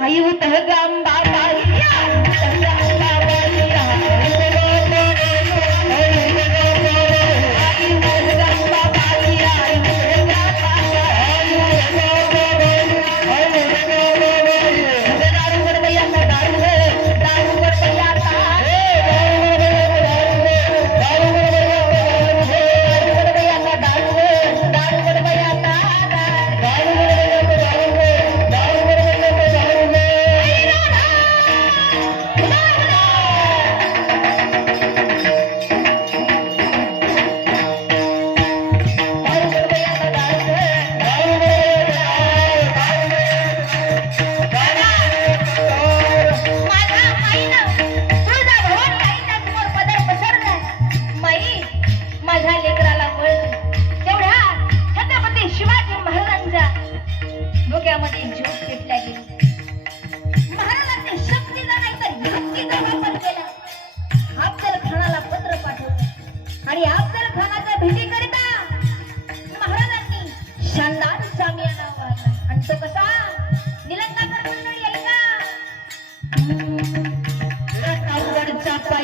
ಮೈವು ತಗಂಬಾತಾಯಿ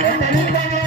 انت مين